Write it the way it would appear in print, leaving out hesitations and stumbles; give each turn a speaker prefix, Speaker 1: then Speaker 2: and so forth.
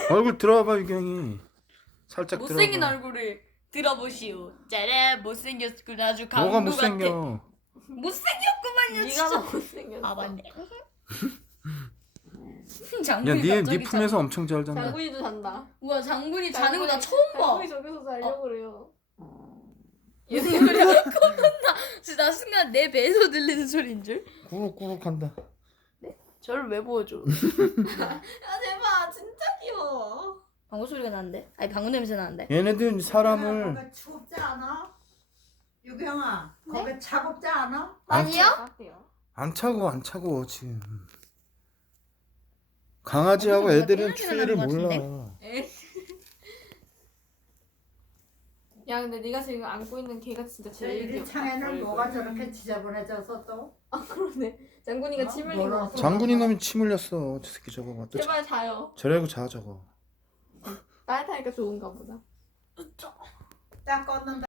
Speaker 1: 얼굴 들어와봐 유경이. 살짝
Speaker 2: 못생긴
Speaker 1: 들어와봐.
Speaker 2: 얼굴을 들어보시오. 짜란 못생겼군 아주 강도
Speaker 1: 뭐가
Speaker 2: 같아.
Speaker 1: 못생겨?
Speaker 2: 못생겼구만요
Speaker 3: 네가
Speaker 2: 진짜.
Speaker 3: 더 못생겼어.
Speaker 2: 아 맞네.
Speaker 1: 야,
Speaker 2: 장군이
Speaker 1: 네
Speaker 2: 갑자기
Speaker 1: 품에서 엄청 잘 잔다.
Speaker 3: 장군이도 잔다.
Speaker 2: 우와 장군이 자는 거 나 처음 봐.
Speaker 3: 장군이 저기서 자려고 그래요.
Speaker 2: 무슨 소리야? 진짜 나 순간 내 배에서 들리는 소리인 줄.
Speaker 1: 꾸룩꾸룩한다.
Speaker 2: 저를 왜 보여줘?
Speaker 3: 야 제발 진짜 귀여워.
Speaker 2: 방구 소리가 나는데? 아니 방구 냄새 나는데?
Speaker 1: 얘네들 사람을
Speaker 4: 거기 추겁지 않아? 유경아, 거기 차갑지 않아?
Speaker 2: 아니요?
Speaker 1: 안 차고 지금. 강아지하고
Speaker 2: 어디서
Speaker 1: 애들은
Speaker 2: 뭔가
Speaker 1: 추위를
Speaker 2: 삐나는 것
Speaker 1: 몰라.
Speaker 3: 야 근데 네가 지금 안고 있는 걔가 진짜 제일
Speaker 4: 이
Speaker 3: 귀엽다.
Speaker 4: 창에는
Speaker 3: 얼굴.
Speaker 4: 뭐가 저렇게 지저분해져서 또?
Speaker 3: 아 그러네. 장군이가 침 흘린 거
Speaker 4: 뭐라-
Speaker 3: 같아.
Speaker 1: 장군이 놈이 침 흘렸어. 저 새끼 저거 봐. 또
Speaker 3: 제발 자요.
Speaker 1: 저래고 자 저거.
Speaker 3: 따뜻하니까 좋은가 보다.
Speaker 4: 딱 껐는데